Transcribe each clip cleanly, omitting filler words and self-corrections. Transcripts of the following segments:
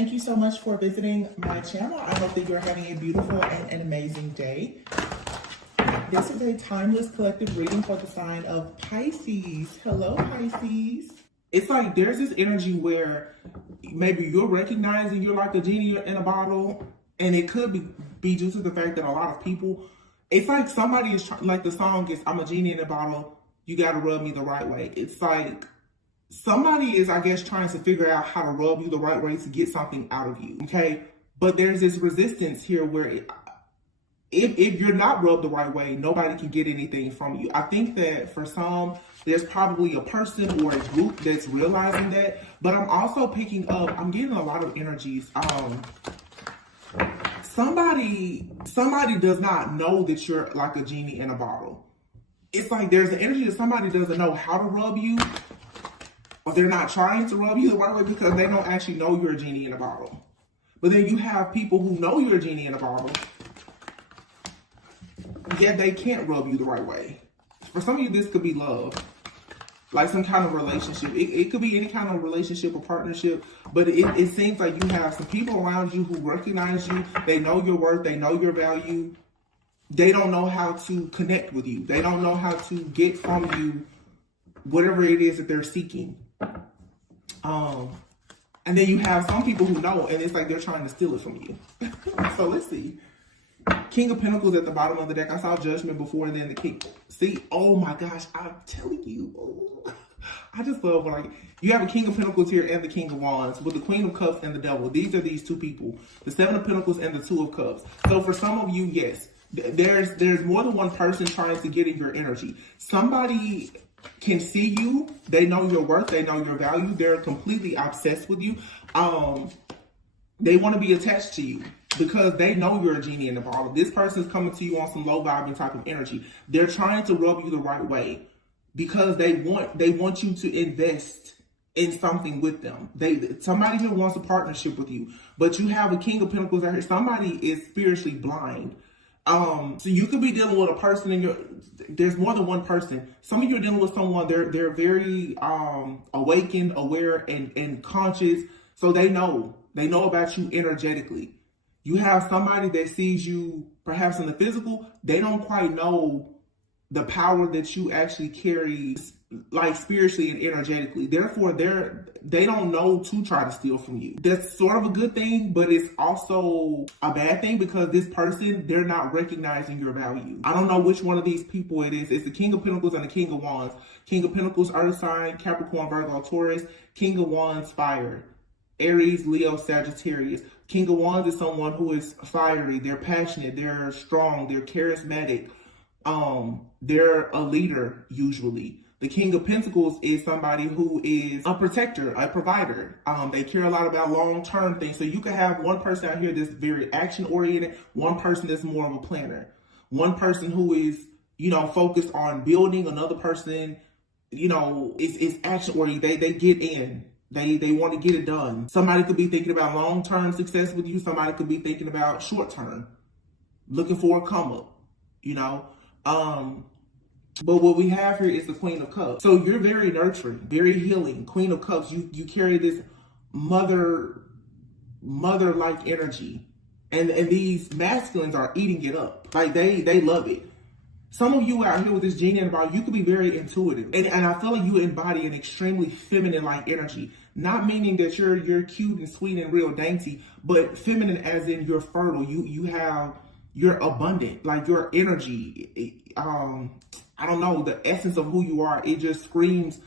Thank you so much for visiting my channel. I hope that you're having a beautiful and an amazing day. This is a timeless collective reading for the sign of Pisces. Hello, Pisces. It's like there's this energy where maybe you're recognizing you're like a genie in a bottle, and it could be due to the fact that a lot of people, it's like somebody is like the song is, I'm a genie in a bottle, you got to rub me the right way. It's like somebody is, I guess, trying to figure out how to rub you the right way to get something out of you, okay? But there's this resistance here where if you're not rubbed the right way, nobody can get anything from you. I think that for some, there's probably a person or a group that's realizing that, but I'm also picking up, I'm getting a lot of energies. Somebody does not know that you're like a genie in a bottle. It's like there's an energy that somebody doesn't know how to rub you, or they're not trying to rub you the right way because they don't actually know you're a genie in a bottle. But then you have people who know you're a genie in a bottle, yet they can't rub you the right way. For some of you, this could be love, like some kind of relationship. It could be any kind of relationship or partnership, but it seems like you have some people around you who recognize you. They know your worth. They know your value. They don't know how to connect with you. They don't know how to get from you whatever it is that they're seeking. And then you have some people who know, and it's like they're trying to steal it from you. So let's see. King of Pentacles at the bottom of the deck. I saw Judgment before, and then the King. See, oh my gosh, I'm telling you. Oh, I just love when you have a King of Pentacles here and the King of Wands with the Queen of Cups and the Devil. These are these two people. The Seven of Pentacles and the Two of Cups. So for some of you, yes, there's more than one person trying to get in your energy. Somebody can see you. They know your worth. They know your value. They're completely obsessed with you. They want to be attached to you because they know you're a genie in the bottle. This person's coming to you on some low vibing type of energy. They're trying to rub you the right way because they want you to invest in something with them. Somebody here wants a partnership with you, but you have a King of Pentacles out here. Somebody is spiritually blind. So you could be dealing with a person there's more than one person. Some of you are dealing with someone, they're very awakened, aware, and conscious. So they know about you energetically. You have somebody that sees you perhaps in the physical. They don't quite know the power that you actually carry, like spiritually and energetically. Therefore, they don't know to try to steal from you. That's sort of a good thing, but it's also a bad thing because this person, they're not recognizing your value. I don't know which one of these people it is. It's the King of Pentacles and the King of Wands. King of Pentacles, Earth sign, Capricorn, Virgo, Taurus. King of Wands, fire. Aries, Leo, Sagittarius. King of Wands is someone who is fiery. They're passionate. They're strong. They're charismatic. They're a leader usually. The King of Pentacles is somebody who is a protector, a provider. They care a lot about long-term things. So you could have one person out here that's very action-oriented, one person that's more of a planner, one person who is, focused on building, another person, is action-oriented. They get in. They want to get it done. Somebody could be thinking about long-term success with you. Somebody could be thinking about short-term, looking for a come-up, But what we have here is the Queen of Cups. So you're very nurturing, very healing. Queen of Cups, you carry this mother-like energy. And these masculines are eating it up. Like they love it. Some of you out here with this genie in the bottle, you could be very intuitive. And I feel like you embody an extremely feminine-like energy. Not meaning that you're cute and sweet and real dainty, but feminine as in you're fertile. You're abundant. Like your energy, I don't know, the essence of who you are, it just screams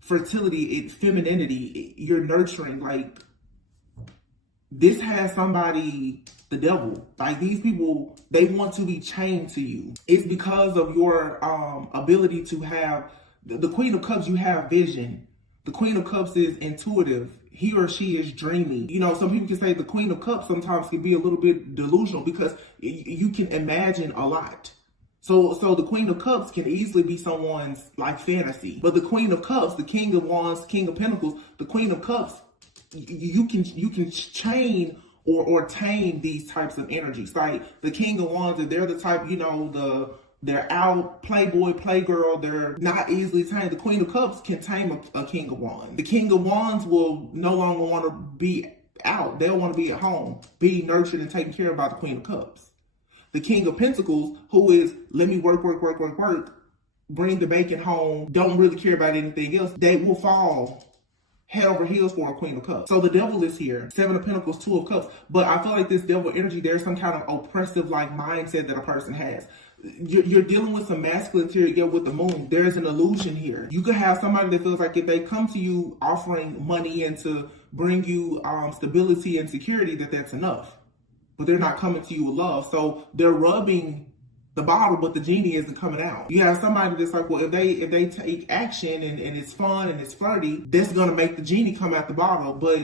fertility, femininity, you're nurturing. Like this has somebody, the devil, like these people, they want to be chained to you. It's because of your ability to have, the Queen of Cups, you have vision. The Queen of Cups is intuitive. He or she is dreamy. Some people can say the Queen of Cups sometimes can be a little bit delusional because you can imagine a lot. So the Queen of Cups can easily be someone's like fantasy. But the Queen of Cups, the King of Wands, King of Pentacles, the Queen of Cups, you can chain or tame these types of energies. Like the King of Wands, they're the type, they're out, playboy, playgirl, they're not easily tamed. The Queen of Cups can tame a King of Wands. The King of Wands will no longer want to be out. They'll want to be at home, being nurtured and taken care of by the Queen of Cups. The King of Pentacles, who is, let me work, bring the bacon home, don't really care about anything else, they will fall head over heels for a Queen of Cups. So the devil is here. 7 of Pentacles, 2 of Cups. But I feel like this devil energy, there's some kind of oppressive like mindset that a person has. You're dealing with some masculine here with the moon. There's an illusion here. You could have somebody that feels like if they come to you offering money and to bring you stability and security, that's enough. But they're not coming to you with love. So they're rubbing the bottle, but the genie isn't coming out. You have somebody that's like, well, if they take action and it's fun and it's flirty, that's gonna make the genie come out the bottle. But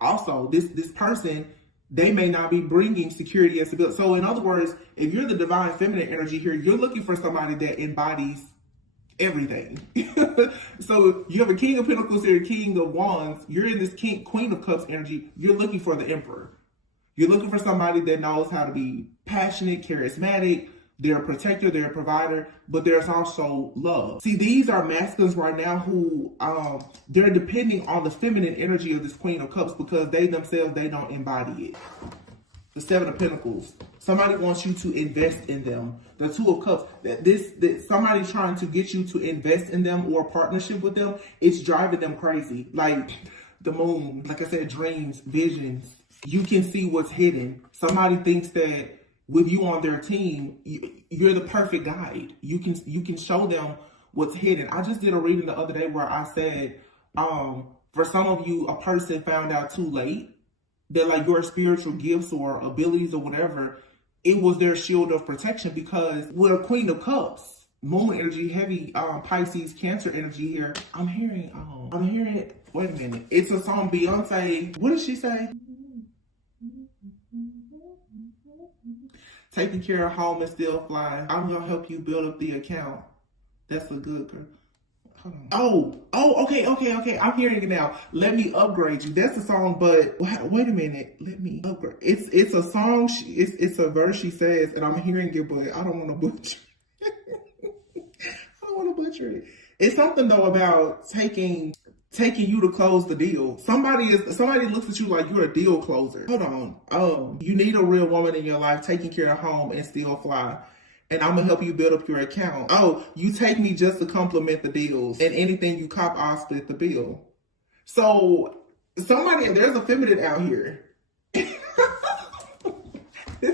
also, this person, they may not be bringing security and stability. So in other words, if you're the divine feminine energy here, you're looking for somebody that embodies everything. So you have a King of Pentacles here, King of Wands. You're in this Queen of Cups energy. You're looking for the Emperor. You're looking for somebody that knows how to be passionate, charismatic. They're a protector, they're a provider, but there's also love. See, these are masculines right now who, they're depending on the feminine energy of this Queen of Cups because they themselves, they don't embody it. The 7 of Pentacles. Somebody wants you to invest in them. The 2 of Cups. That somebody trying to get you to invest in them or a partnership with them, it's driving them crazy. Like the moon, like I said, dreams, visions. You can see what's hidden. Somebody thinks that with you on their team, you're the perfect guide. You can show them what's hidden. I just did a reading the other day where I said, for some of you, a person found out too late that like your spiritual gifts or abilities or whatever, it was their shield of protection because we're a Queen of Cups, moon energy, heavy Pisces, Cancer energy here. I'm hearing, wait a minute. It's a song Beyonce. What did she say? Taking care of home and still flying. I'm gonna help you build up the account. That's a good girl. Hold on. Okay. I'm hearing it now. Let me upgrade you. That's a song, but wait a minute. Let me upgrade. It's a song. It's a verse she says, and I'm hearing it, but I don't want to butcher. I don't want to butcher it. It's something though about taking you to close the deal. Somebody looks at you like you're a deal closer. Hold on. Oh, you need a real woman in your life taking care of home and still fly. And I'm gonna help you build up your account. Oh, you take me just to compliment the deals, and anything you cop, I'll split the bill. So there's a feminine out here. This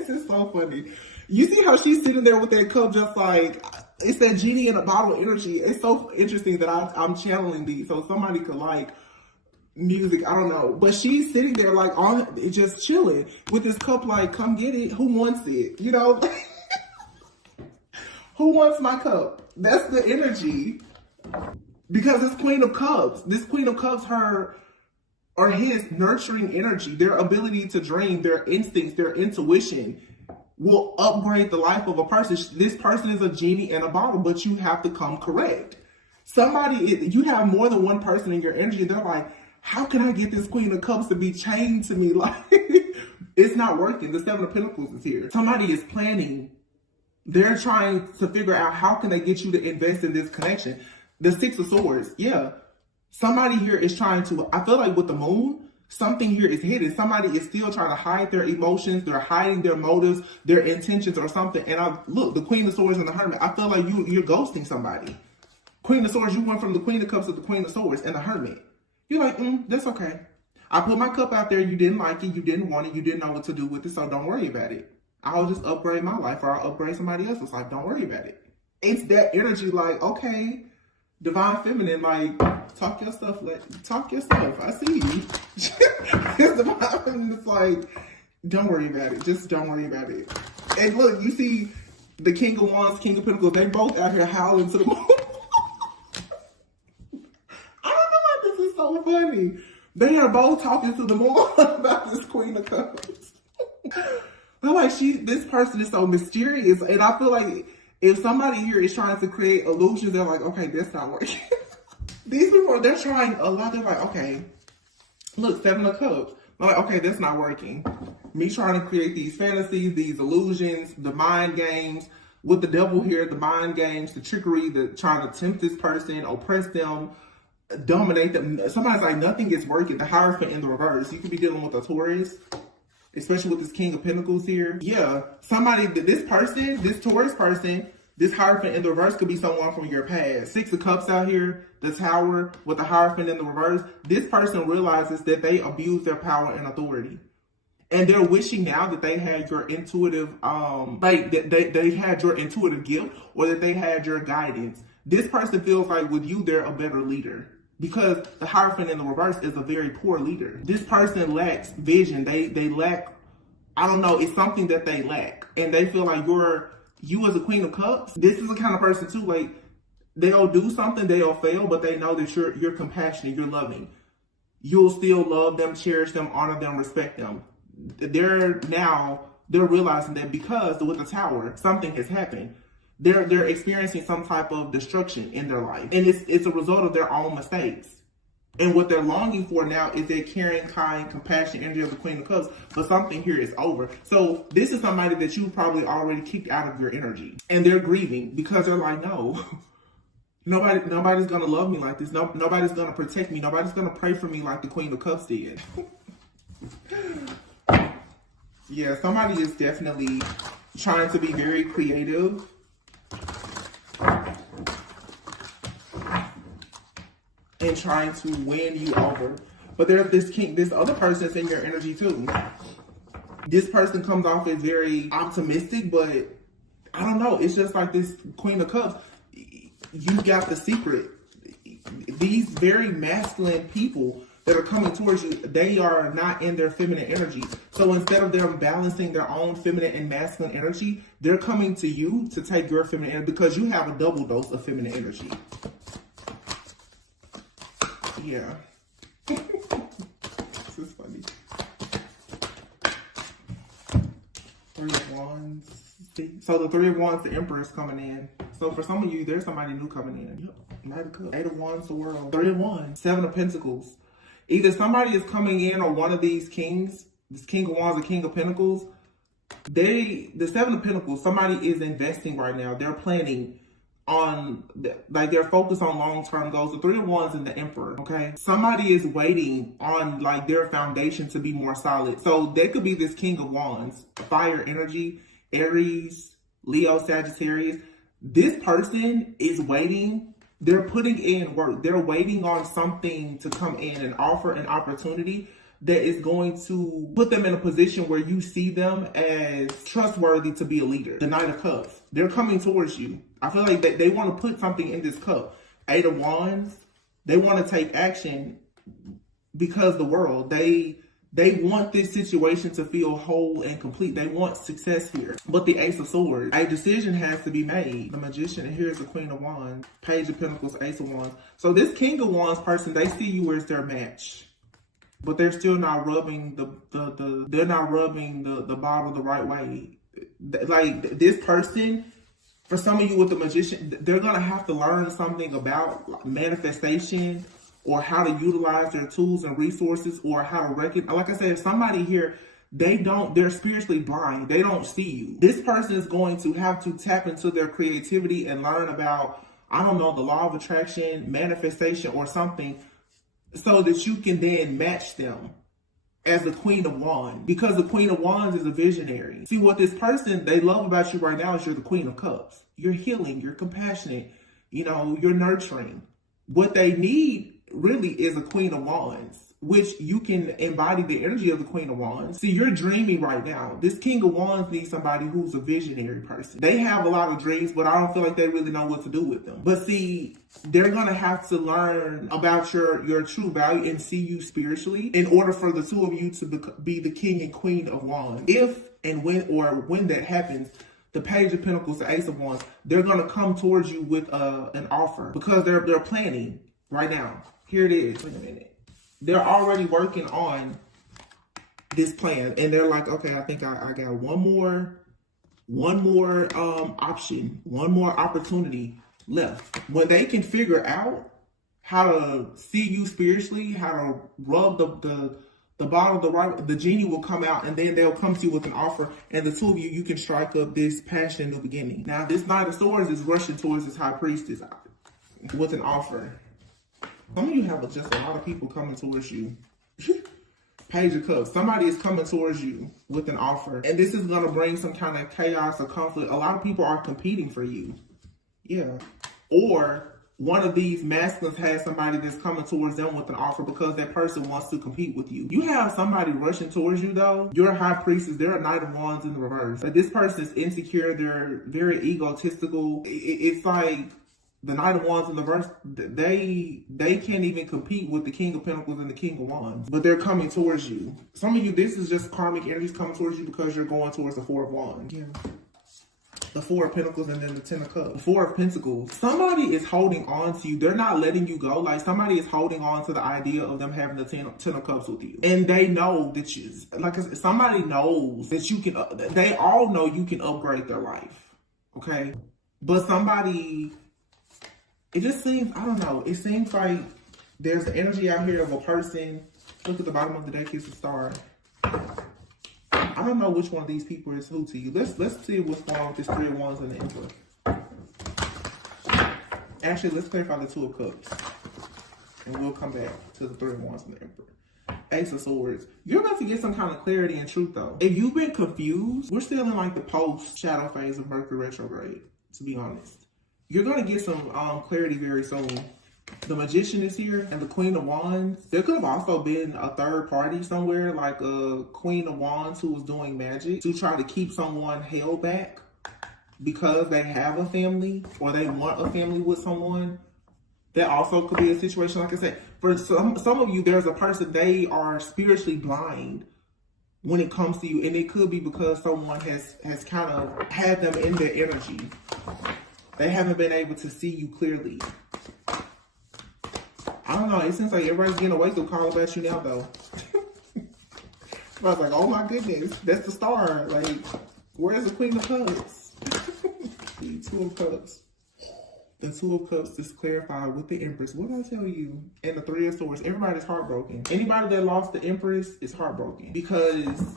is so funny. You see how she's sitting there with that cup just like, it's that genie in a bottle energy. It's so interesting that I'm channeling these. So somebody could like music, I don't know. But she's sitting there like just chilling with this cup like, come get it. Who wants it? You know? Who wants my cup? That's the energy. Because it's Queen of Cups. This Queen of Cups, her or his nurturing energy, their ability to dream, their instincts, their intuition will upgrade the life of a person. This person is a genie in a bottle, but you have to come correct. You have more than one person in your energy. They're like, how can I get this Queen of Cups to be chained to me? Like, it's not working. The 7 of Pentacles is here. Somebody is planning. They're trying to figure out how can they get you to invest in this connection. The 6 of Swords, yeah. Somebody here is trying to, I feel like with the moon, something here is hidden. Somebody is still trying to hide their emotions. They're hiding their motives, their intentions or something. And look, the Queen of Swords and the Hermit, I feel like you're ghosting somebody. Queen of Swords, you went from the Queen of Cups to the Queen of Swords and the Hermit. You're like, that's okay. I put my cup out there. You didn't like it. You didn't want it. You didn't know what to do with it. So don't worry about it. I'll just upgrade my life or I'll upgrade somebody else's life. Don't worry about it. It's that energy like, okay, divine feminine, like, talk your stuff. Talk your stuff. I see you. It's divine feminine. It's like, don't worry about it. Just don't worry about it. And look, you see the King of Wands, King of Pentacles, they both out here howling to the moon. I don't know why this is so funny. They are both talking to the moon about this Queen of Cups. But like this person is so mysterious, and I feel like if somebody here is trying to create illusions, they're like, okay, that's not working. These people, they're trying a lot. They're like, okay, look, 7 of Cups. They're like, okay, that's not working. Me trying to create these fantasies, these illusions, the mind games with the devil here, the mind games, the trickery, the trying to tempt this person, oppress them. dominate them. Somebody's like, nothing is working. The Hierophant in the reverse. You could be dealing with a Taurus, especially with this King of Pentacles here. Yeah, somebody, this person, this Taurus person, this Hierophant in the reverse could be someone from your past. Six of Cups out here, the Tower with the Hierophant in the reverse. This person realizes that they abuse their power and authority. And they're wishing now that they had your intuitive, like they had your intuitive gift, or that they had your guidance. This person feels like with you, they're a better leader, because the Hierophant in the reverse is a very poor leader. This person lacks vision. They lack, I don't know, it's something that they lack. And they feel like you as a Queen of Cups, this is the kind of person too, like they'll do something, they'll fail, but they know that you're compassionate, you're loving. You'll still love them, cherish them, honor them, respect them. They're realizing that because with the Tower, something has happened. They're experiencing some type of destruction in their life. And it's a result of their own mistakes. And what they're longing for now is that caring, kind, compassionate energy of the Queen of Cups. But something here is over. So this is somebody that you probably already kicked out of your energy. And they're grieving because they're like, no, nobody's going to love me like this. Nobody's going to protect me. Nobody's going to pray for me like the Queen of Cups did. Yeah, somebody is definitely trying to be very creative. And trying to win you over. But there's this other person that's in your energy too. This person comes off as very optimistic, but I don't know. It's just like this Queen of Cups. You got the secret. These very masculine people that are coming towards you, they are not in their feminine energy. So instead of them balancing their own feminine and masculine energy, they're coming to you to take your feminine energy because you have a double dose of feminine energy. Yeah. This is funny. Three of Wands. So the Three of Wands, the Emperor is coming in. So for some of you, there's somebody new coming in. Yep. Knight of Cups. Eight of Wands, the World. Three of Wands. Seven of Pentacles. Either somebody is coming in or one of these kings, this King of Wands or King of Pentacles, the Seven of Pentacles, somebody is investing right now. They're planning on, like they're focused on long-term goals. The Three of Wands and the Emperor, okay? Somebody is waiting on like their foundation to be more solid. So they could be this King of Wands, fire energy, Aries, Leo, Sagittarius. This person is waiting. They're putting in work. They're waiting on something to come in and offer an opportunity that is going to put them in a position where you see them as trustworthy to be a leader. The Knight of Cups. They're coming towards you. I feel like they want to put something in this cup. Eight of Wands. They want to take action because the world, they want this situation to feel whole and complete. They want success here. But the Ace of Swords, a decision has to be made. The Magician, and here's the Queen of Wands, Page of Pentacles, Ace of Wands. So this King of Wands person, they see you as their match, but they're still not rubbing the bottle the right way. Like this person, for some of you with the Magician, they're gonna have to learn something about manifestation, or how to utilize their tools and resources, or how to recognize. Like I said, if somebody here, they're spiritually blind. They don't see you. This person is going to have to tap into their creativity and learn about, I don't know, the law of attraction, manifestation, or something, so that you can then match them as the Queen of Wands. Because the Queen of Wands is a visionary. See, what this person, they love about you right now is you're the Queen of Cups. You're healing, you're compassionate, you're nurturing. What they need really is a Queen of Wands, which you can embody the energy of the Queen of Wands. See, you're dreaming right now. This King of Wands needs somebody who's a visionary person. They have a lot of dreams, but I don't feel like they really know what to do with them. But see, they're going to have to learn about your true value and see you spiritually in order for the two of you to be the King and Queen of Wands. If and when that happens, the Page of Pentacles, the Ace of Wands, they're going to come towards you with an offer, because they're planning right now. Here it is. Wait a minute. They're already working on this plan, and they're like, okay, I think I got one more option, one more opportunity left. When they can figure out how to see you spiritually, how to rub the bottle the right, the genie will come out, and then they'll come to you with an offer, and the two of you can strike up this passionate new beginning. Now, this Knight of Swords is rushing towards this High Priestess with an offer. Some of you have just a lot of people coming towards you. Page of Cups. Somebody is coming towards you with an offer. And this is going to bring some kind of chaos or conflict. A lot of people are competing for you. Yeah. Or one of these masculines has somebody that's coming towards them with an offer because that person wants to compete with you. You have somebody rushing towards you though. You're a high priestess. They're a Knight of Wands in the reverse. Like, this person is insecure. They're very egotistical. It's like the Knight of Wands in the reverse. They can't even compete with the King of Pentacles and the King of Wands. But they're coming towards you. Some of you, this is just karmic energies coming towards you because you're going towards the Four of Wands. Yeah. The Four of Pentacles and then the Ten of Cups. The Four of Pentacles. Somebody is holding on to you. They're not letting you go. Like, somebody is holding on to the idea of them having the Ten of Cups with you. And they know that you, like, somebody knows that you can, they all know you can upgrade their life. Okay? But somebody, it just seems, I don't know. It seems like there's the energy out here of a person. Look at the bottom of the deck, it's a star. I don't know which one of these people is who to you. Let's see what's going on with this Three of Wands and the Emperor. Actually, let's clarify the Two of Cups. And we'll come back to the Three of Wands and the Emperor. Ace of Swords. You're about to get some kind of clarity and truth though. If you've been confused, we're still in like the post-shadow phase of Mercury retrograde, to be honest. You're going to get some clarity very soon. The Magician is here and the Queen of Wands. There could have also been a third party somewhere, like a Queen of Wands who was doing magic to try to keep someone held back because they have a family or they want a family with someone. That also could be a situation. Like I said, for some of you, there's a person, they are spiritually blind when it comes to you. And it could be because someone has kind of had them in their energy. They haven't been able to see you clearly. I don't know. It seems like everybody's getting a wake-up call about you now, though. I was like, oh my goodness, that's the star. Like, where's the Queen of Cups? The Two of Cups. The Two of Cups is clarified with the Empress. What did I tell you? And the Three of Swords. Everybody's heartbroken. Anybody that lost the Empress is heartbroken. Because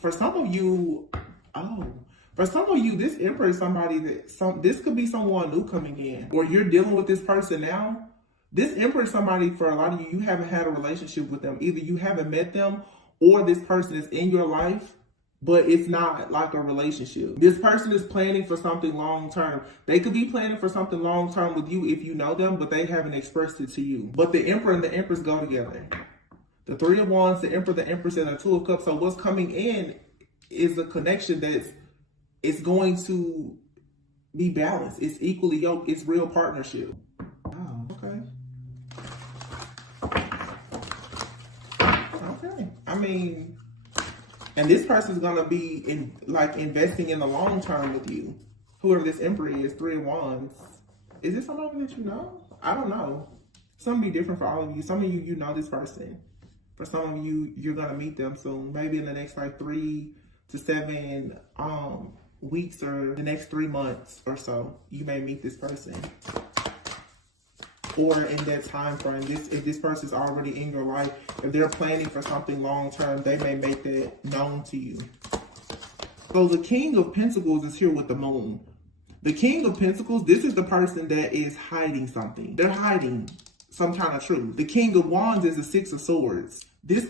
for some of you, this Empress is somebody that, this could be someone new coming in. Or you're dealing with this person now. This Emperor is somebody, for a lot of you, you haven't had a relationship with them. Either you haven't met them or this person is in your life, but it's not like a relationship. This person is planning for something long-term. They could be planning for something long-term with you if you know them, but they haven't expressed it to you. But the Emperor and the Empress go together. The Three of Wands, the Emperor, the Empress, and the Two of Cups. So what's coming in is a connection it's going to be balanced. It's equally yoked. It's real partnership. Wow, okay. Okay. I mean, and this person's gonna be investing in the long term with you. Whoever this Emperor is, Three of Wands. Is this somebody that you know? I don't know. Some be different for all of you. Some of you know this person. For some of you, you're gonna meet them soon. Maybe in the next like 3 to 7 weeks or the next 3 months or so, you may meet this person. Or in that time frame, if this person's already in your life, if they're planning for something long term, they may make that known to you. So the King of Pentacles is here with the Moon. The King of Pentacles, this is the person that is hiding something. They're hiding some kind of truth. The King of Wands is the Six of Swords. This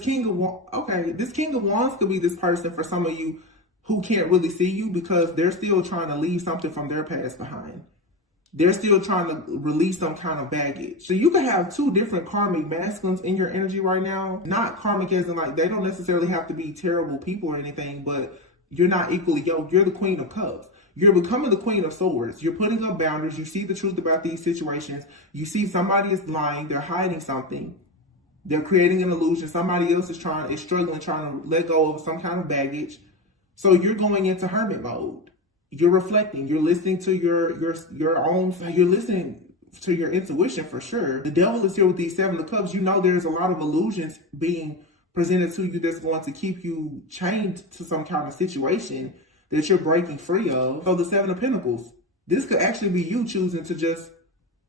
King of Wands could be this person for some of you who can't really see you because they're still trying to leave something from their past behind. They're still trying to release some kind of baggage. So you could have two different karmic masculines in your energy right now. Not karmic as in like, they don't necessarily have to be terrible people or anything, but you're not equally yoked. You're the Queen of Cups. You're becoming the Queen of Swords. You're putting up boundaries. You see the truth about these situations. You see somebody is lying. They're hiding something. They're creating an illusion. Somebody else is struggling, trying to let go of some kind of baggage. So you're going into hermit mode. You're reflecting. You're listening to your own. You're listening to your intuition for sure. The Devil is here with these Seven of Cups. You know there's a lot of illusions being presented to you that's going to keep you chained to some kind of situation that you're breaking free of. So the Seven of Pentacles. This could actually be you choosing to just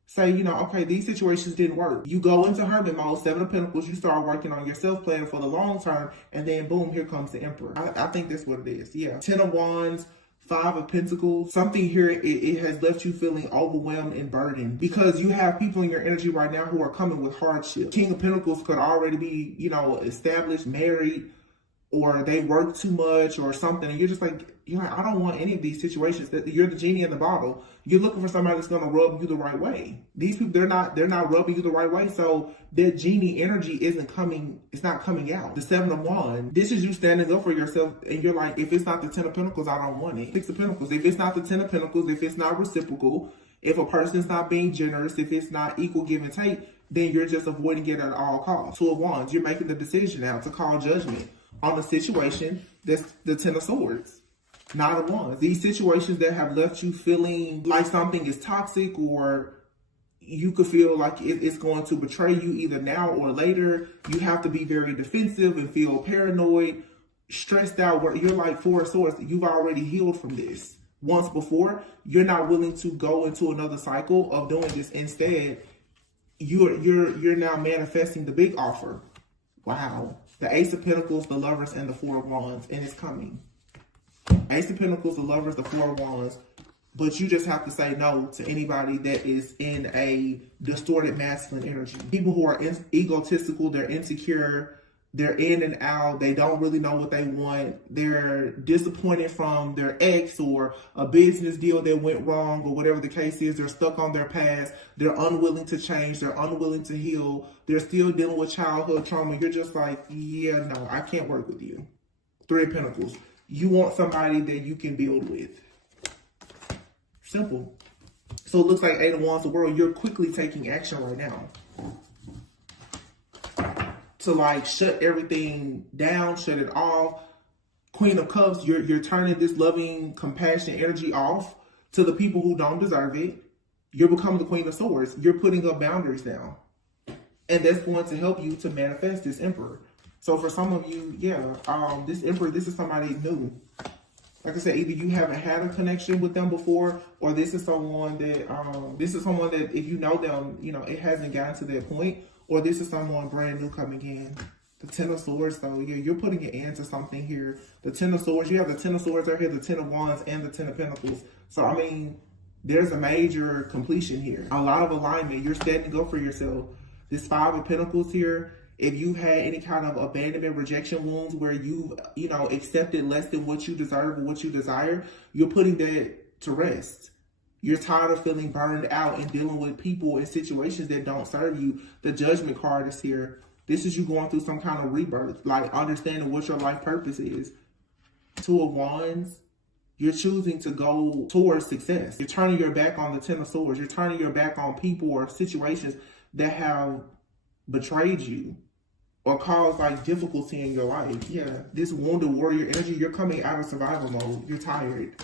say, you know, okay, these situations didn't work. You go into hermit mode, Seven of Pentacles, you start working on yourself, planning for the long term, and then boom, here comes the Emperor. I think that's what it is. Yeah. Ten of Wands, Five of Pentacles. Something here, it has left you feeling overwhelmed and burdened because you have people in your energy right now who are coming with hardship. King of Pentacles could already be, you know, established, married, or they work too much or something. And you're like, I don't want any of these situations. That you're the genie in the bottle. You're looking for somebody that's going to rub you the right way. These people, they're not rubbing you the right way. So their genie energy isn't coming. It's not coming out. The Seven of Wands. This is you standing up for yourself. And you're like, if it's not the Ten of Pentacles, I don't want it. Six of Pentacles. If it's not the Ten of Pentacles, if it's not reciprocal, if a person's not being generous, if it's not equal give and take, then you're just avoiding it at all costs. Two of Wands. You're making the decision now to call judgment on a situation that's the Ten of Swords. Nine of Wands. These situations that have left you feeling like something is toxic, or you could feel like it's going to betray you either now or later. You have to be very defensive and feel paranoid, stressed out, where you're like Four of Swords. You've already healed from this once before. You're not willing to go into another cycle of doing this. Instead, you're now manifesting the big offer. Wow. The Ace of Pentacles, the Lovers, and the Four of Wands, and it's coming. Ace of Pentacles, the Lovers, the Four of Wands, but you just have to say no to anybody that is in a distorted masculine energy. People who are egotistical, they're insecure, they're in and out, they don't really know what they want, they're disappointed from their ex or a business deal that went wrong or whatever the case is. They're stuck on their past, they're unwilling to change, they're unwilling to heal, they're still dealing with childhood trauma. You're just like, yeah, no, I can't work with you. Three of Pentacles. You want somebody that you can build with. Simple. So it looks like Eight of Wands, the World, you're quickly taking action right now to like shut everything down, shut it off. Queen of Cups, you're turning this loving, compassionate energy off to the people who don't deserve it. You're becoming the Queen of Swords. You're putting up boundaries now. And that's going to help you to manifest this Emperor. So for some of you, yeah, this Emperor, this is somebody new. Like I said, either you haven't had a connection with them before, or this is someone that if you know them, you know, it hasn't gotten to that point, or this is someone brand new coming in. The Ten of Swords, though, yeah, you're putting an end to something here. The Ten of Swords, you have the Ten of Swords right here, the Ten of Wands, and the Ten of Pentacles. So, I mean, there's a major completion here. A lot of alignment. You're standing up for yourself. This Five of Pentacles here, if you've had any kind of abandonment, rejection wounds where you know, accepted less than what you deserve or what you desire, you're putting that to rest. You're tired of feeling burned out and dealing with people and situations that don't serve you. The Judgment card is here. This is you going through some kind of rebirth, like understanding what your life purpose is. Two of Wands, you're choosing to go towards success. You're turning your back on the Ten of Swords. You're turning your back on people or situations that have betrayed you or caused like difficulty in your life. Yeah, this wounded warrior energy, you're coming out of survival mode. You're tired.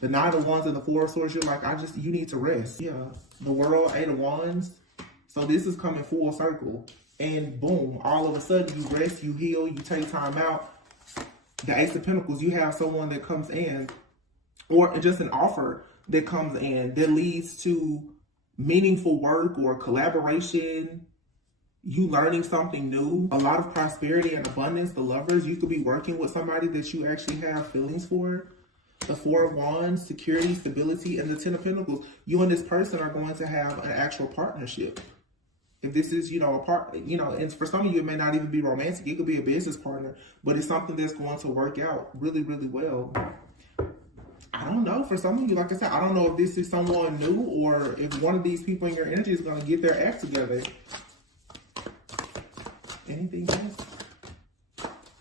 The Nine of Wands and the Four of Swords, you're like, you need to rest. Yeah, the World, Eight of Wands. So this is coming full circle. And boom, all of a sudden you rest, you heal, you take time out. The Ace of Pentacles, you have someone that comes in, or just an offer that comes in that leads to meaningful work or collaboration, you learning something new, a lot of prosperity and abundance. The Lovers, you could be working with somebody that you actually have feelings for. The Four of Wands, security, stability, and the Ten of Pentacles. You and this person are going to have an actual partnership. If this is, and for some of you, it may not even be romantic. It could be a business partner, but it's something that's going to work out really, really well. I don't know. For some of you, like I said, I don't know if this is someone new or if one of these people in your energy is going to get their act together. Anything else?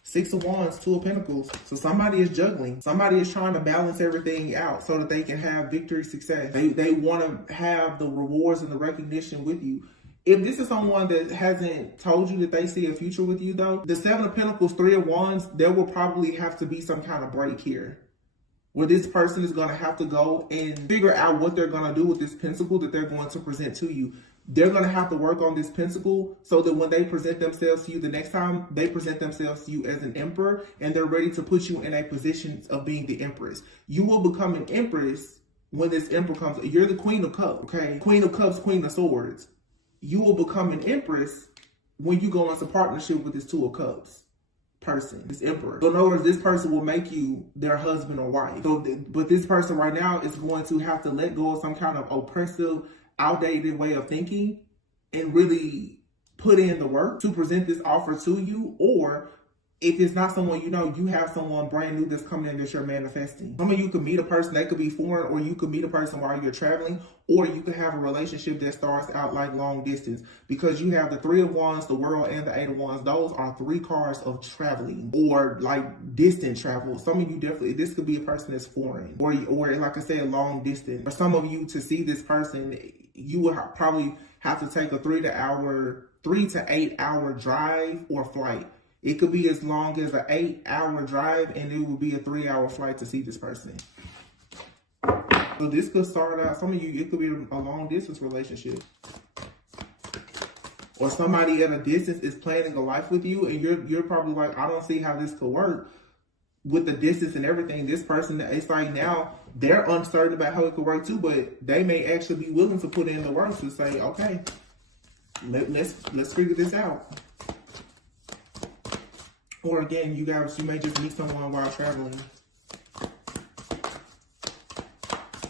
Six of Wands, Two of Pentacles. So somebody is juggling. Somebody is trying to balance everything out so that they can have victory, success. They want to have the rewards and the recognition with you. If this is someone that hasn't told you that they see a future with you, though, the Seven of Pentacles, Three of Wands, there will probably have to be some kind of break here, where this person is going to have to go and figure out what they're going to do with this pentacle that they're going to present to you. They're going to have to work on this pentacle so that when they present themselves to you the next time, they present themselves to you as an emperor, and they're ready to put you in a position of being the empress. You will become an empress when this emperor comes. You're the Queen of Cups, okay? Queen of Cups, Queen of Swords. You will become an empress when you go into partnership with this Two of Cups person, this emperor. So in other words, this person will make you their husband or wife. So, but this person right now is going to have to let go of some kind of oppressive, outdated way of thinking and really put in the work to present this offer to you. Or if it's not someone you know, you have someone brand new that's coming in that you're manifesting. Some of you could meet a person that could be foreign, or you could meet a person while you're traveling, or you could have a relationship that starts out like long distance, because you have the Three of Wands, the World, and the Eight of Wands. Those are 3 cards of traveling or like distant travel. Some of you definitely, this could be a person that's foreign, or like I said, long distance. For some of you to see this person, you would probably have to take a 3 to 8 hour drive or flight. It could be as long as an 8-hour drive, and it would be a 3-hour flight to see this person. So this could start out, some of you, it could be a long distance relationship. Or somebody at a distance is planning a life with you, and you're probably like, I don't see how this could work with the distance and everything. This person, it's like now they're uncertain about how it could work too, but they may actually be willing to put in the work to say, okay, let's figure this out. Or again, you may just meet someone while traveling.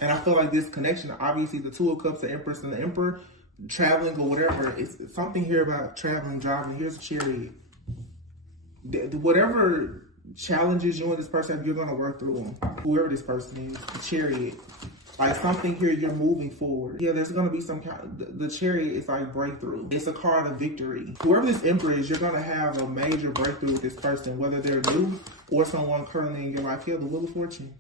And I feel like this connection, obviously the Two of Cups, the Empress and the Emperor, traveling or whatever, it's something here about traveling, driving. Here's a Chariot. Whatever challenges you and this person have, you're going to work through them. Whoever this person is, the Chariot. Like something here, you're moving forward. Yeah, there's going to be some kind of, the Chariot is like breakthrough. It's a card of victory. Whoever this Emperor is, you're going to have a major breakthrough with this person, whether they're new or someone currently in your life. Here, the Wheel of Fortune.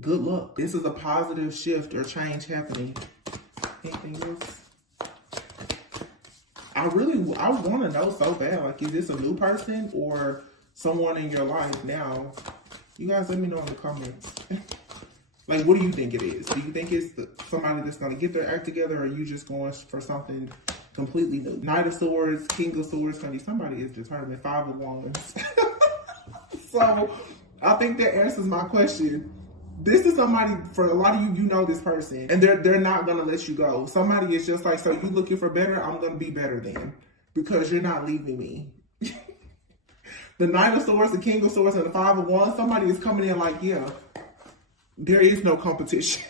Good luck. This is a positive shift or change happening. Anything else? I want to know so bad. Like, is this a new person or someone in your life now? You guys let me know in the comments. Like, what do you think it is? Do you think it's somebody that's going to get their act together, or are you just going for something completely new? Knight of Swords, King of Swords, somebody is determined. 5 of Wands. So, I think that answers my question. This is somebody, for a lot of you, you know this person, and they're not going to let you go. Somebody is just like, so you looking for better? I'm going to be better then, because you're not leaving me. The Knight of Swords, the King of Swords, and the 5 of Wands, somebody is coming in like, yeah, there is no competition.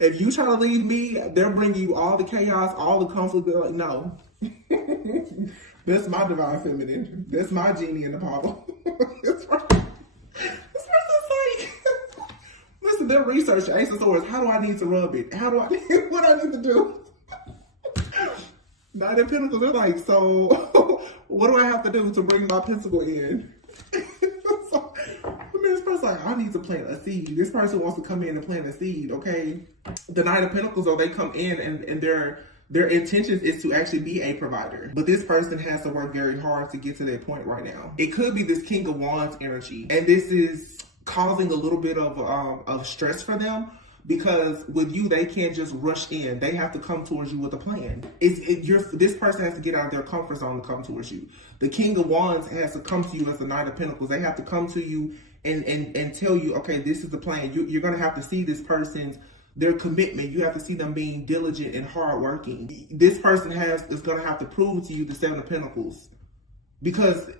If you try to leave me, they're bringing you all the chaos, all the conflict. They're like, no. That's my divine feminine. That's my genie in the bottle. This person's like, listen, they're researching Ace of Swords. How do I need to rub it? What do I need to do? Knight of Pentacles, they're like, so what do I have to do to bring my pentacle in? This person's like, I need to plant a seed. This person wants to come in and plant a seed, okay? The Knight of Pentacles, though, they come in and their intentions is to actually be a provider. But this person has to work very hard to get to that point right now. It could be this King of Wands energy. And this is causing a little bit of stress for them, because with you, they can't just rush in. They have to come towards you with a plan. This person has to get out of their comfort zone to come towards you. The King of Wands has to come to you as the Knight of Pentacles. They have to come to you and tell you, okay, this is the plan. You're going to have to see this person's, their commitment. You have to see them being diligent and hardworking. This person is going to have to prove to you the 7 of Pentacles. Because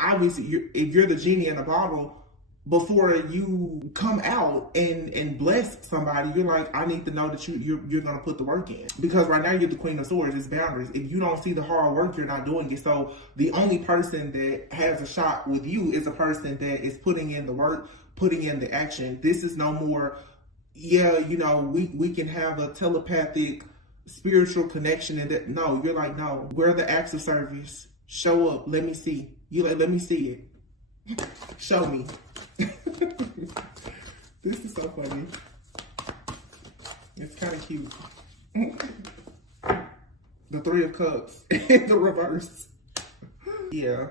obviously, if you're the genie in the bottle, before you come out and bless somebody, you're like, I need to know that you're going to put the work in. Because right now you're the Queen of Swords, it's boundaries. If you don't see the hard work, you're not doing it. So the only person that has a shot with you is a person that is putting in the work, putting in the action. This is no more, yeah, you know, we can have a telepathic spiritual connection, and that, no, you're like, no, where are the acts of service? Show up, let me see. You like, let me see it. Show me. This is so funny. It's kind of cute. The 3 of Cups in the reverse. Yeah.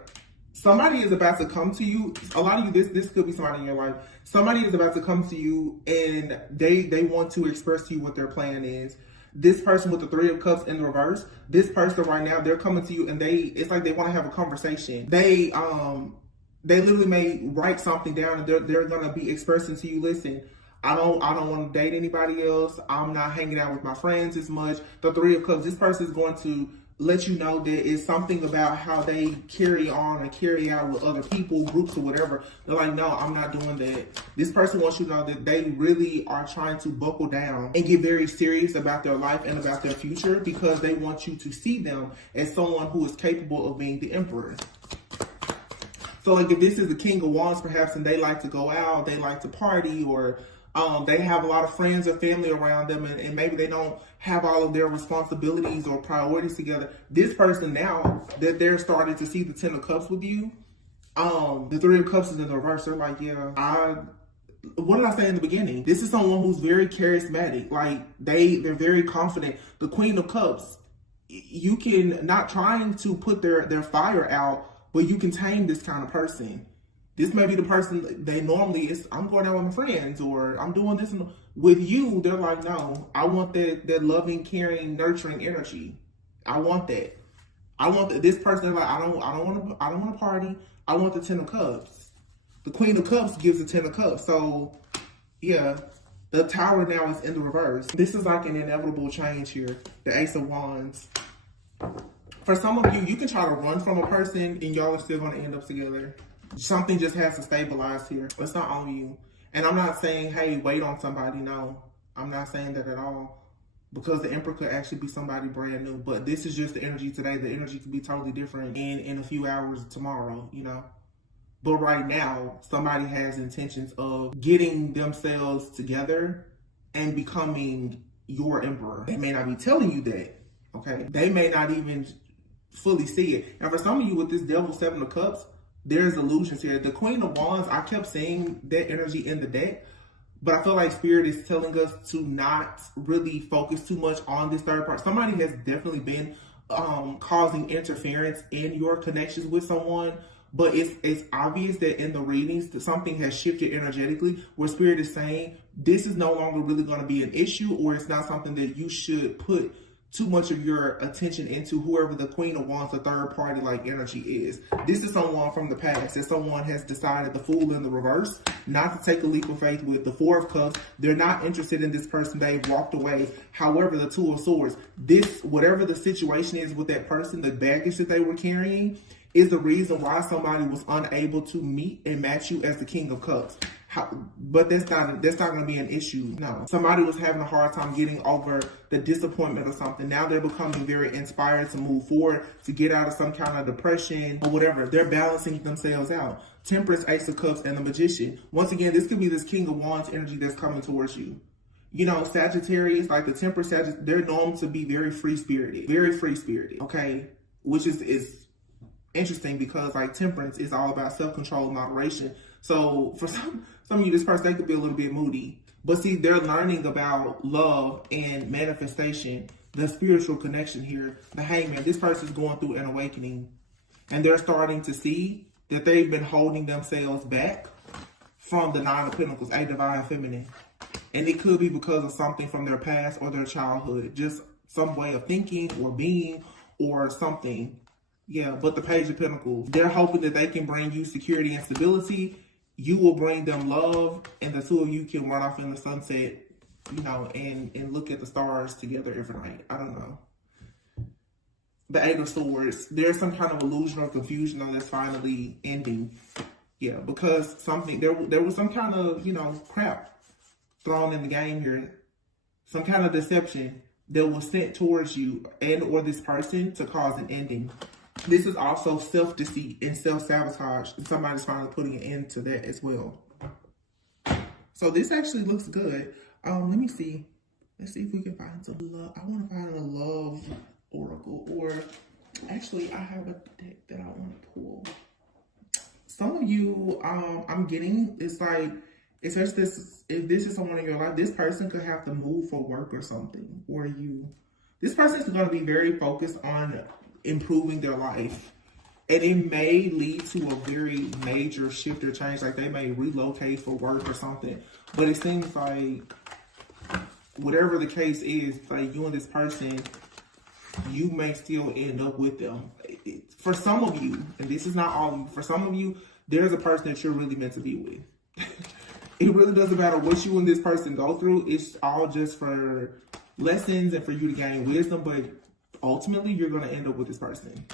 Somebody is about to come to you. A lot of you, this could be somebody in your life. Somebody is about to come to you and they want to express to you what their plan is. This person with the 3 of Cups in the reverse, this person right now, they're coming to you and it's like they want to have a conversation. They literally may write something down and they're going to be expressing to you, listen, I don't want to date anybody else. I'm not hanging out with my friends as much. The 3 of Cups, this person is going to let you know that it's something about how they carry on or carry out with other people, groups, or whatever. They're like, no, I'm not doing that. This person wants you to know that they really are trying to buckle down and get very serious about their life and about their future, because they want you to see them as someone who is capable of being the emperor. So like if this is the King of Wands perhaps, and they like to go out, they like to party, or they have a lot of friends or family around them, and maybe they don't have all of their responsibilities or priorities together. This person, now that they're starting to see the Ten of Cups with you, the Three of Cups is in the reverse. They're like, yeah, what did I say in the beginning? This is someone who's very charismatic. Like they're very confident. The Queen of Cups, you can, not trying to put their fire out, but you can tame this kind of person. This may be the person they normally is, I'm going out with my friends, or I'm doing this. With you, they're like, no, I want that loving, caring, nurturing energy. I want that. I want that. This person, they're like, I don't want to party. I want the Ten of Cups. The Queen of Cups gives the Ten of Cups. So yeah, the Tower now is in the reverse. This is like an inevitable change here. The Ace of Wands. For some of you, you can try to run from a person and y'all are still going to end up together. Something just has to stabilize here. It's not on you. And I'm not saying, hey, wait on somebody. No, I'm not saying that at all. Because the Emperor could actually be somebody brand new. But this is just the energy today. The energy could be totally different in a few hours tomorrow, you know. But right now, somebody has intentions of getting themselves together and becoming your Emperor. They may not be telling you that, okay? They may not even fully see it. And for some of you with this Devil, Seven of Cups, there's illusions here. The Queen of Wands, I kept seeing that energy in the deck, but I feel like Spirit is telling us to not really focus too much on this third part. Somebody has definitely been causing interference in your connections with someone, but it's obvious that in the readings that something has shifted energetically, where Spirit is saying this is no longer really going to be an issue, or it's not something that you should put too much of your attention into, whoever the Queen of Wands, the third party like energy is. This is someone from the past, that someone has decided, the Fool in the reverse, not to take a leap of faith with. The Four of Cups, they're not interested in this person. They've walked away. However, the Two of Swords, this, whatever the situation is with that person, the baggage that they were carrying, is the reason why somebody was unable to meet and match you as the King of Cups. But that's not going to be an issue. No, somebody was having a hard time getting over the disappointment or something. Now they're becoming very inspired to move forward, to get out of some kind of depression or whatever. They're balancing themselves out. Temperance, Ace of Cups, and the Magician. Once again, this could be this King of Wands energy that's coming towards you. You know, Sagittarius, like the Temperance, they're known to be very free-spirited, okay? Which is interesting, because like Temperance is all about self-control and moderation. So for some of you, this person, they could be a little bit moody. But see, they're learning about love and manifestation, the spiritual connection here. The Hangman, this person is going through an awakening. And they're starting to see that they've been holding themselves back from the Nine of Pentacles, a divine feminine. And it could be because of something from their past or their childhood. Just some way of thinking or being or something. Yeah, but the Page of Pentacles, they're hoping that they can bring you security and stability. You will bring them love, and the two of you can run off in the sunset, you know, and look at the stars together every night. I don't know. The Eight of Swords, there's some kind of illusion or confusion on this finally ending. Yeah, because something, there was some kind of, you know, crap thrown in the game here. Some kind of deception that was sent towards you and or this person to cause an ending. This is also self-deceit and self-sabotage. And somebody's finally putting an end to that as well. So this actually looks good. Let me see. Let's see if we can find some love. I want to find a love oracle. Or actually, I have a deck that I want to pull. Some of you, I'm getting, it's like, especially if this is someone in your life, this person could have to move for work or something. Or this person is going to be very focused on improving their life, and it may lead to a very major shift or change, like they may relocate for work or something. But it seems like whatever the case is, like you and this person, you may still end up with them. For some of you, and this is not all of you, for some of you, there's a person that you're really meant to be with. It really doesn't matter what you and this person go through. It's all just for lessons and for you to gain wisdom. But ultimately you're going to end up with this person.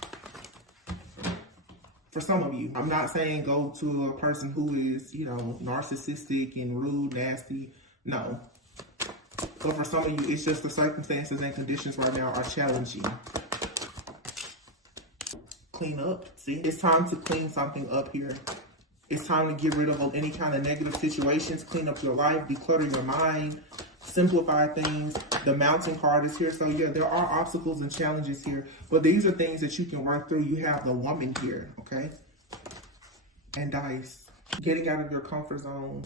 For some of you, I'm not saying go to a person who is, you know, narcissistic and rude, nasty. No. But for some of you, it's just the circumstances and conditions right now are challenging. Clean up. See, it's time to clean something up here. It's time to get rid of any kind of negative situations, clean up your life, declutter your mind, simplify things. The Mountain card is here. So yeah, there are obstacles and challenges here, but these are things that you can work through. You have the Woman here, okay? And Dice, getting out of your comfort zone.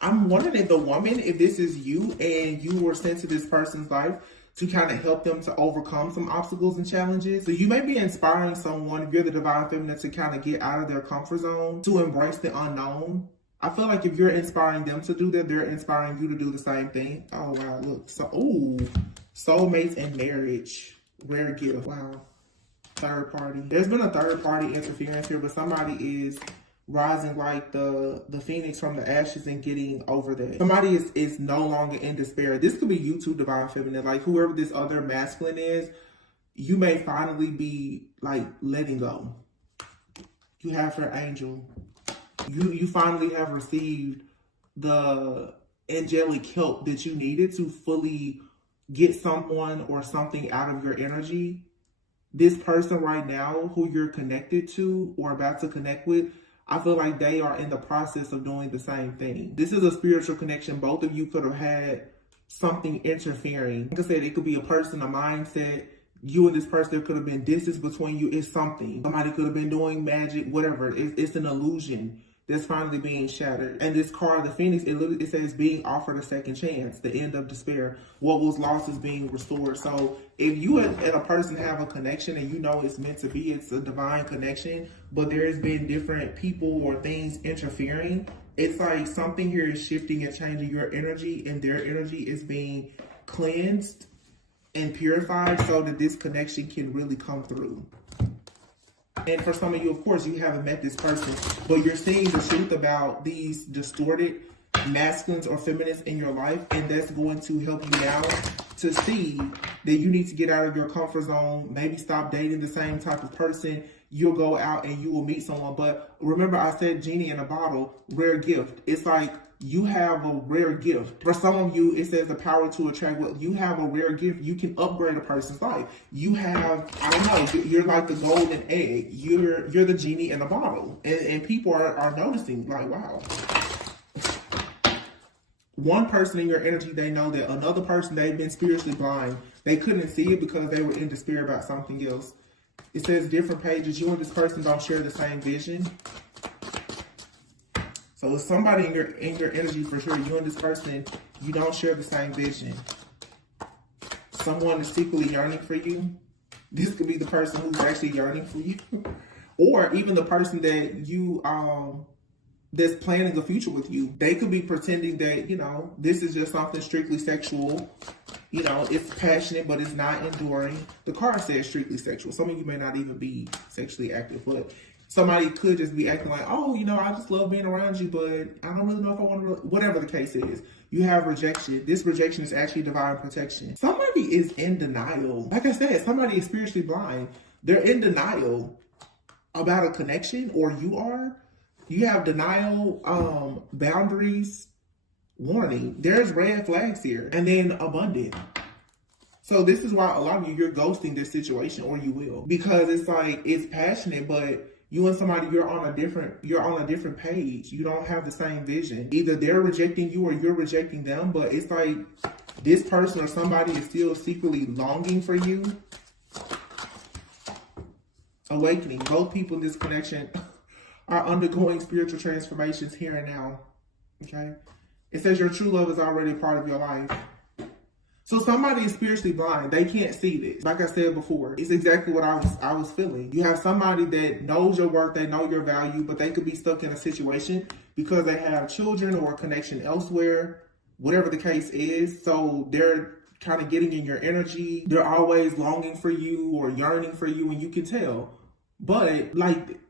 I'm wondering if the Woman, if this is you and you were sent to this person's life to kind of help them to overcome some obstacles and challenges. So you may be inspiring someone, if you're the Divine Feminine, to kind of get out of their comfort zone, to embrace the unknown. I feel like if you're inspiring them to do that, they're inspiring you to do the same thing. Oh, wow, look. So, ooh, soulmates and marriage. Rare gift. Wow. Third party. There's been a third party interference here, but somebody is rising like the phoenix from the ashes and getting over that. Somebody is no longer in despair. This could be you too, Divine Feminine. Like whoever this other masculine is, you may finally be like letting go. You have her angel. You finally have received the angelic help that you needed to fully get someone or something out of your energy. This person right now who you're connected to or about to connect with, I feel like they are in the process of doing the same thing. This is a spiritual connection. Both of you could have had something interfering. Like I said, it could be a person, a mindset. You and this person, there could have been distance between you. It's something. Somebody could have been doing magic, whatever. It's an illusion that's finally being shattered. And this card, the Phoenix, it says being offered a second chance, the end of despair. What was lost is being restored. So if you and a person have a connection and you know it's meant to be, it's a divine connection, but there's been different people or things interfering, it's like something here is shifting and changing your energy, and their energy is being cleansed and purified so that this connection can really come through. And for some of you, of course, you haven't met this person, but you're seeing the truth about these distorted masculines or feminines in your life, and that's going to help you now to see that you need to get out of your comfort zone, maybe stop dating the same type of person. You'll go out and you will meet someone. But remember, I said genie in a bottle, rare gift. It's like you have a rare gift. For some of you, it says the power to attract. Well, you have a rare gift. You can upgrade a person's life. You have, I don't know, you're like the golden egg. You're the genie in a bottle. And people are noticing, like, wow. One person in your energy, they know that another person, they've been spiritually blind. They couldn't see it because they were in despair about something else. It says different pages. You and this person don't share the same vision. So it's somebody in your energy for sure. You and this person, you don't share the same vision. Someone is secretly yearning for you. This could be the person who's actually yearning for you. Or even the person that you that's planning a future with you. They could be pretending that, you know, this is just something strictly sexual. You know, it's passionate, but it's not enduring. The card says strictly sexual. Some of you may not even be sexually active, but somebody could just be acting like, oh, you know, I just love being around you, but I don't really know if I want to, whatever the case is. You have rejection. This rejection is actually divine protection. Somebody is in denial. Like I said, somebody is spiritually blind. They're in denial about a connection, or you are. You have denial, boundaries, warning. There's red flags here, and then abundant. So this is why a lot of you, you're ghosting this situation, or you will, because it's like, it's passionate, but you and somebody, you're on a different page. You don't have the same vision. Either they're rejecting you or you're rejecting them, but it's like this person or somebody is still secretly longing for you. Awakening. Both people in this connection are undergoing spiritual transformations here and now. Okay? It says your true love is already a part of your life. So somebody is spiritually blind. They can't see this. Like I said before, it's exactly what I was feeling. You have somebody that knows your worth, they know your value, but they could be stuck in a situation because they have children or a connection elsewhere, whatever the case is. So they're kind of getting in your energy. They're always longing for you or yearning for you, and you can tell. But like,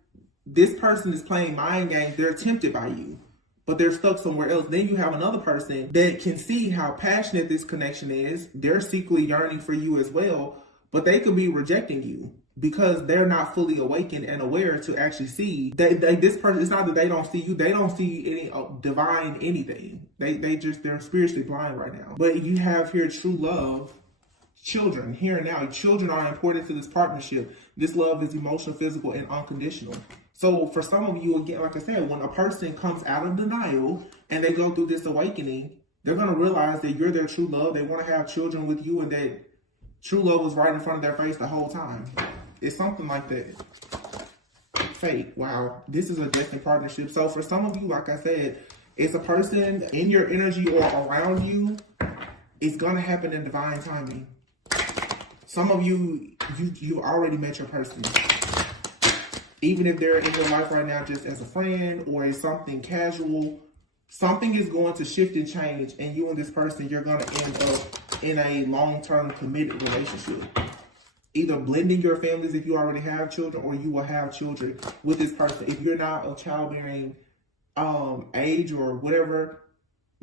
this person is playing mind games. They're tempted by you, but they're stuck somewhere else. Then you have another person that can see how passionate this connection is. They're secretly yearning for you as well, but they could be rejecting you because they're not fully awakened and aware to actually see this person. It's not that they don't see you, they don't see any divine anything. They're spiritually blind right now. But you have here true love, children here and now. Children are important to this partnership. This love is emotional, physical, and unconditional. So for some of you, again, like I said, when a person comes out of denial and they go through this awakening, they're going to realize that you're their true love. They want to have children with you, and that true love was right in front of their face the whole time. It's something like that. Fate. Wow. This is a destined partnership. So for some of you, like I said, it's a person in your energy or around you. It's going to happen in divine timing. Some of you already met your person. Even if they're in your life right now just as a friend or as something casual, something is going to shift and change, and you and this person, you're going to end up in a long-term committed relationship. Either blending your families if you already have children, or you will have children with this person. If you're not of childbearing age or whatever,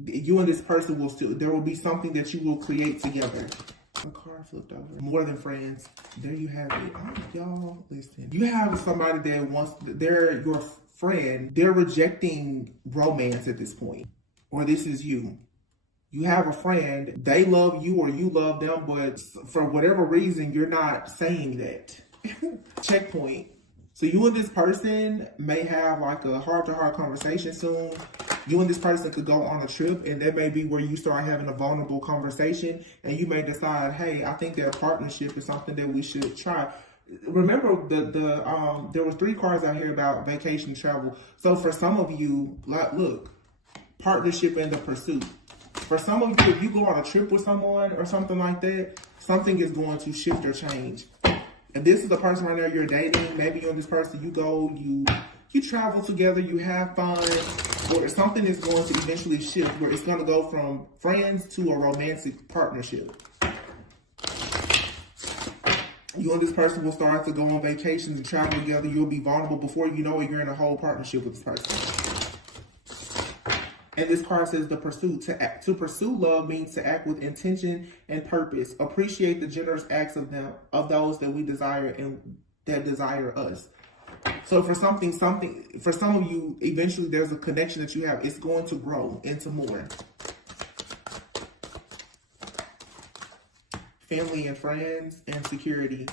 you and this person will still, there will be something that you will create together. A card flipped over. More than friends. There you have it. Oh, y'all, listen. You have somebody that wants, they're your friend. They're rejecting romance at this point. Or this is you. You have a friend, they love you or you love them, but for whatever reason, you're not saying that. Checkpoint. So you and this person may have like a heart-to-heart conversation soon. You and this person could go on a trip, and that may be where you start having a vulnerable conversation, and you may decide, hey, I think their partnership is something that we should try. Remember, there was 3 cards out here about vacation travel. So for some of you, like, look, partnership and the pursuit. For some of you, if you go on a trip with someone or something like that, something is going to shift or change. And this is the person right now you're dating. Maybe you and this person, you go, you travel together, you have fun, or something is going to eventually shift where it's going to go from friends to a romantic partnership. You and this person will start to go on vacations and travel together. You'll be vulnerable. Before you know it, you're in a whole partnership with this person. And this card says the pursuit. To pursue love means to act with intention and purpose. Appreciate the generous acts of those that we desire and that desire us. So for some of you, eventually there's a connection that you have. It's going to grow into more. Family and friends and security.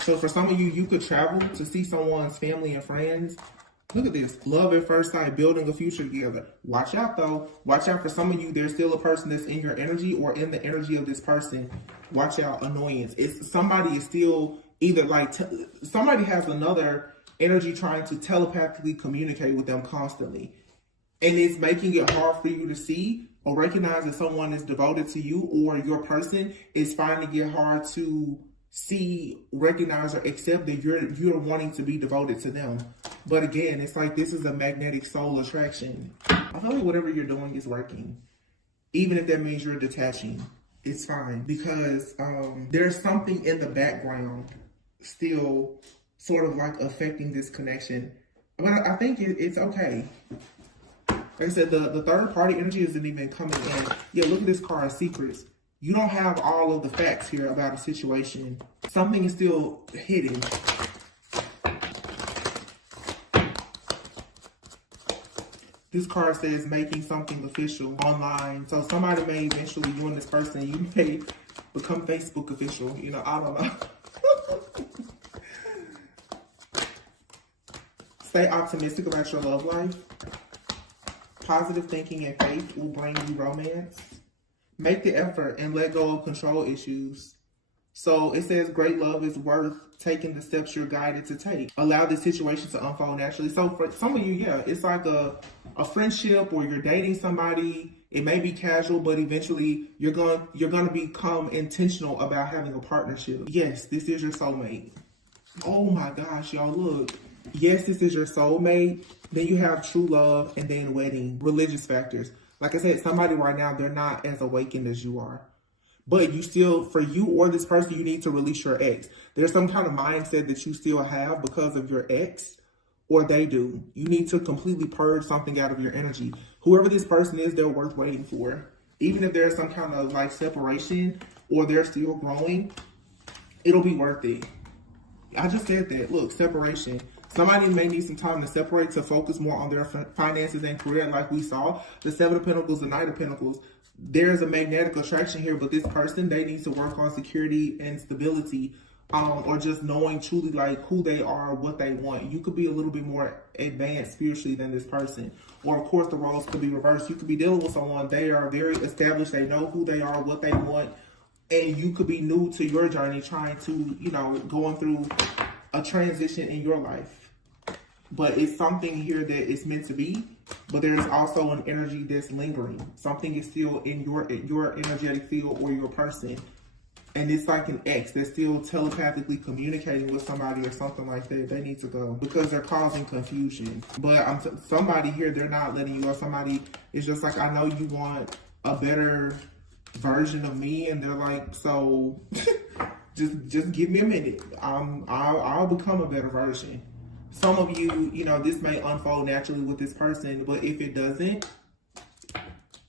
So for some of you, you could travel to see someone's family and friends. Look at this. Love at first sight, building a future together. Watch out, though. Watch out for some of you. There's still a person that's in your energy or in the energy of this person. Watch out. Annoyance. Somebody is still either like, somebody has another energy trying to telepathically communicate with them constantly. And it's making it hard for you to see or recognize that someone is devoted to you, or your person is finding it hard to see, recognize, or accept that you're wanting to be devoted to them. But again, it's like this is a magnetic soul attraction. I feel like whatever you're doing is working. Even if that means you're detaching, it's fine. Because there's something in the background still sort of like affecting this connection. But I think it's okay. Like I said, the third party energy isn't even coming in. Yeah, look at this card, secrets. You don't have all of the facts here about a situation. Something is still hidden. This card says making something official online. So somebody may eventually, you and this person, you may become Facebook official. You know, I don't know. Stay optimistic about your love life. Positive thinking and faith will bring you romance. Make the effort and let go of control issues. So it says great love is worth taking the steps you're guided to take. Allow the situation to unfold naturally. So for some of you, yeah, it's like a friendship, or you're dating somebody. It may be casual, but eventually you're going to become intentional about having a partnership. Yes, this is your soulmate. Oh my gosh, y'all, look. Yes, this is your soulmate. Then you have true love, and then wedding, religious factors. Like I said, somebody right now, they're not as awakened as you are. But you still, for you or this person, you need to release your ex. There's some kind of mindset that you still have because of your ex, or they do. You need to completely purge something out of your energy. Whoever this person is, they're worth waiting for. Even if there's some kind of like separation, or they're still growing, It'll be worth it. I just said that. Look, separation. Somebody may need some time to separate, to focus more on their finances and career. And like we saw, the Seven of Pentacles, the Knight of Pentacles, there's a magnetic attraction here. But this person, they need to work on security and stability, or just knowing truly like who they are, what they want. You could be a little bit more advanced spiritually than this person. Or of course, the roles could be reversed. You could be dealing with someone, they are very established. They know who they are, what they want. And you could be new to your journey, trying to, you know, going through a transition in your life. But it's something here that is meant to be. But there's also an energy that's lingering. Something is still in your energetic field or your person. And it's like an ex that's still telepathically communicating with somebody or something like that. They need to go because they're causing confusion. But somebody here, they're not letting you go. Somebody is just like, I know you want a better version of me, and they're like, so just give me a minute. I'll become a better version. Some of you, you know, this may unfold naturally with this person, but if it doesn't,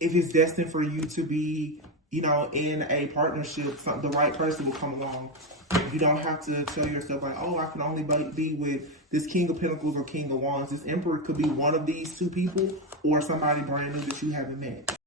if it's destined for you to be, you know, in a partnership, the right person will come along. You don't have to tell yourself like, oh, I can only be with this King of Pentacles or King of Wands. This Emperor could be one of these two people or somebody brand new that you haven't met.